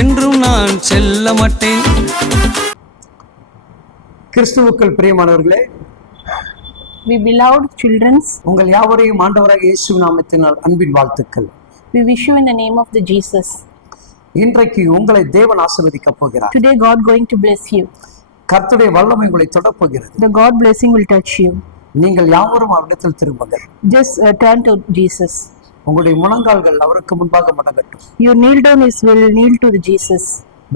என்றும் நான் செல்ல மாட்டேன். கிறிஸ்துவுக்குள் பிரியமானவர்களே, We beloved children, உங்கள் யாவரையும் ஆண்டவராகிய இயேசு நாமத்தினால் அன்பின் வாழ்த்துக்கள். we wish you in the name of the Jesus. இன்றைக்கு உங்களை தேவன் ஆசீர்வதிக்க போகிறார். Today God going to bless you. கர்த்தருடைய வல்லமை உங்களை தொடப் போகிறது. The God blessing will touch you. நீங்கள் யாவரும் அவரிடத்தில் திரும்புங்கள். Just turn to Jesus. உங்களுடைய முழங்கால்கள் அவருக்கு முன்பாக மடங்கட்டும். Your kneel down is will kneel to the Jesus.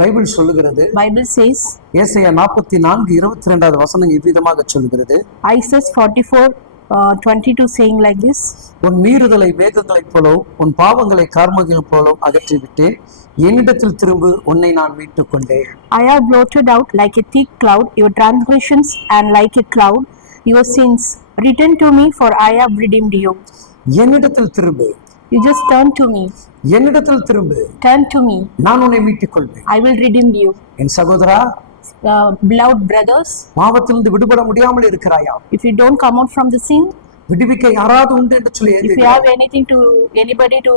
Bible சொல்லுகிறது, Bible says, ஏசாயா 44:22 வசனம் இவ்விதமாக சொல்கிறது, Isaiah 44:22 saying like this, உன் மீறுதலை மேகங்களைப் போலவும் உன் பாவங்களை கார்மேகங்களைப் போலவும் அகற்றிவிட்டேன், என்னிடத்தில் திரும்பு, உன்னை நான் மீட்டுக் கொண்டேன். I have blotted out like a thick cloud your transgressions, and like a cloud your sins. Return to me, for I have redeemed you. என்னிடத்தில் திரும்பு, You just turn to me. என்னிடத்தில் திரும்பு, Turn to me. நான் உன்னை மீட்டுக் கொள்வேன். I will redeem you. என் சகோதரா, Beloved brothers, பாவத்திலிருந்து விடுபட முடியாமல் இருக்கிறாயா? if you don't come out from the sin, விடுவிக்க யாராவது உண்டு என்று சொல்லி if you have anybody to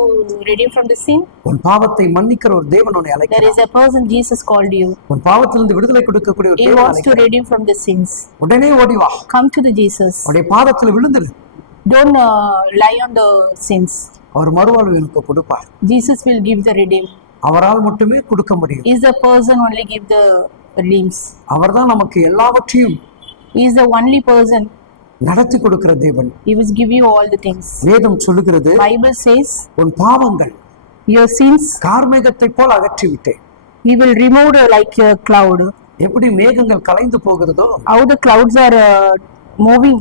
redeem from the sin, உன் பாவத்தை மன்னிக்கிற ஒரு தேவன் உன்னை there அழைக்கிறார். is a person Jesus called you. உன் பாவத்திலிருந்து விடுதலை கொடுக்கக்கூடிய ஒரு He தேவன் wants to அழைக்கிறார். redeem from the sins. உடனே ஓடி வா, Come to the Jesus. அவருடைய பாதத்தில் விழுந்துரு. Don't lie on the sins. அவர் மறுவாழ்வு எனக்கு கொடுப்பார். Jesus will give the redeem. அவரால் மட்டுமே கொடுக்க முடியும். He is the person only give the redeems. அவர்தான் நமக்கு எல்லாவற்றையும் He is the only person. நடத்தி கொடுக்கிற தேவன். He will give you all the things. வேதம் சொல்லுகிறது, Bible says, உன் பாவங்கள் your sins கார்மேகத்தை போல் அகற்றி விட்டேன். He will remove like a cloud. எப்படி மேகங்கள் கலைந்து போகிறதோ How the clouds are moving,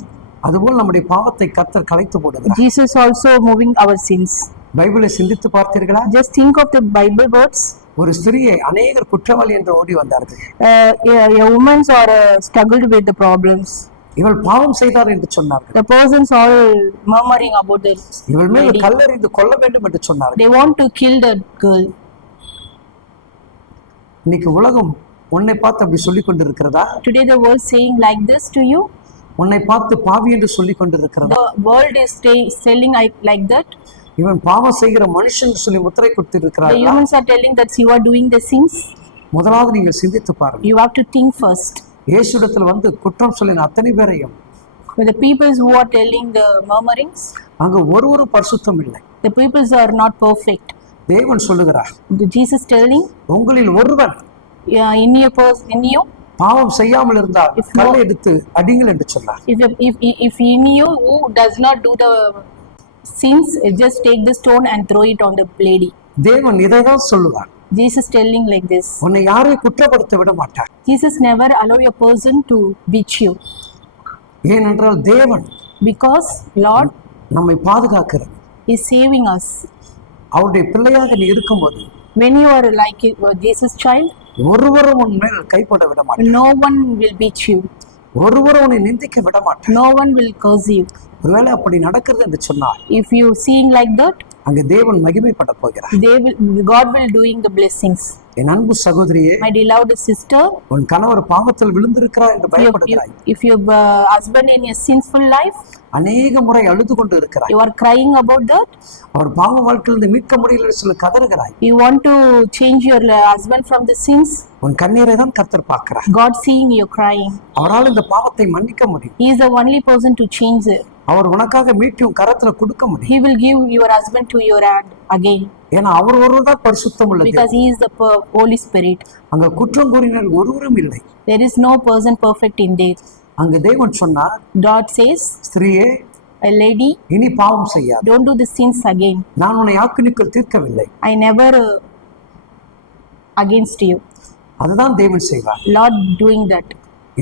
அதுபோல் நம்முடைய பாவத்தை கர்த்தர் கலைத்து போடுகிறார். Jesus also moving our sins. பைபிளை சிந்தித்து பார்த்தீர்களா? Just think of the Bible words. ஒரு ஸ்திரியை அநேகர் குற்றவாளி என்று ஓடி வந்தார்கள். A woman's are struggled with the problems. இவள் பாவம் செய்தார் என்று சொன்னார்கள். The persons all murmuring about the இவள் மேல் lady. கல்லெறிந்து கொல்ல வேண்டும் என்று சொன்னார்கள். They want to kill the girl. இன்னைக்கு உலகம் உன்னை பார்த்து அப்படி சொல்லிக் கொண்டிருக்கிறதா? Today the world saying like this to you. உன்னை பார்த்து பாவி என்று சொல்லிக் கொண்டிருக்கிறதா? The world is telling like that. இவன் பாவம் செய்கிற மனுஷன் சொல்லி முத்திரை The கொடுத்திருக்கிறார்கள். humans are telling that you are doing the sins. முதலாவது நீங்கள் சிந்தித்து பாருங்கள். You have to think first. இயேசுவிடத்தில் வந்து குற்றம் சொல்லின அத்தனை பேரையும் For the peoples who are telling the murmurings, அங்கு ஒரு பரிசுத்தம் இல்லை. the peoples are not perfect. தேவன் சொல்லுகிறார், Jesus telling, உங்களில் ஒருவன் in you, பாவம் செய்யாமல் இருந்தால் கல்லை எடுத்து அடிங்கள் என்று சொன்னார். if in you who does not do the sins, just take the stone and throw it on the lady. தேவன் இதைதான் சொல்லுவார். Jesus telling like this. உன்னை யாரையும் குற்றப்படுத்த விட மாட்டார். Jesus never allow a person to beat you, ஏனென்றால் தேவன் because Lord நம்மை பாதுகாக்கிறார். is saving us. அவருடைய பிள்ளையாக நீ இருக்கும்போது When you are like Jesus child, ஒருவரும் உன் மேல் கைப்பட விட மாட்டார். no one will beat you, ஒருவரும் உன்னை நிந்திக்க விட மாட்டார். no one will curse you. ஒருவேளை அப்படி நடக்கிறது என்று சொன்னால் If you seeing like that, அங்க தேவன் மகிமைப்பட போகிறார். God will doing the blessings. என் அன்பு சகோதரியே, My beloved sister, உன் கணவர் பாவத்தில் விழுந்திருக்கிறார் என்று பயப்படுகிறாய். if your husband in a sinful life, அநேக முறை அழுது கொண்டு இருக்கிறாய். you are crying about that. அவர் பாவ வாழ்க்கையிலிருந்து மீட்க முடியல சொல்லி கதறுகிறாய். You want to change your husband from the sins. உன் கண்ணீரை தான் கர்த்தர் பார்க்கிறார். God seeing you crying. அவரால் இந்த பாவத்தை மன்னிக்க முடியும். He is the only person to change it. அவர் உனக்காக மீட்டு உன் கரத்துல கொடுக்க முடியும். He will give your husband to your hand again. ஏன்னா அவர் ஒருவர் தான் பரிசுத்தம் உள்ளது. Because he is the Holy Spirit. அங்க குற்றம் கூறினர் ஒருவரும் இல்லை. There is no person perfect in there. அங்க தேவன் சொன்னார், God says, ஸ்திரியே, a lady, இனி பாவம் செய்யாத. don't do the sins again. நான் உன்னை ஆக்கினைக்குள் தீர்க்கவில்லை. I never against you. அதுதான் தேவன் செய்வார். Lord doing that.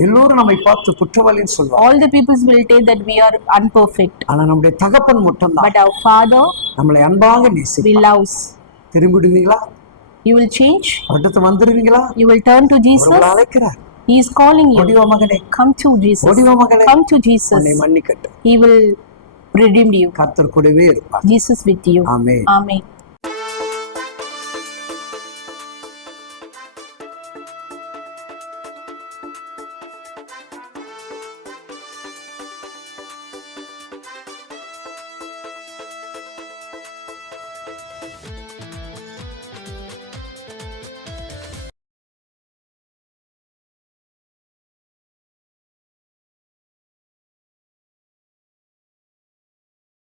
எல்லோரும் நம்மை பார்த்து குற்றவாளின்னு சொல்வார். All the peoples will say that we are unperfect. ஆனா நம்முடைய தகப்பன் மட்டும்தான் But our Father நம்மளை அன்பாக நேசிப்பார். will loves. திரும்பிடுவீங்களா? You will change. அடுத்து வந்துருவீங்களா? You will turn to Jesus. உங்களை அழைக்கிறார். He is calling you. ஓடிவா மகனே, Come to Jesus. ஓடிவா மகளே, Come to Jesus. உன்னை மன்னிக்கட்டும். He will redeem you. கர்த்தர் கூடவே இருப்பார். Jesus with you. Amen. Amen.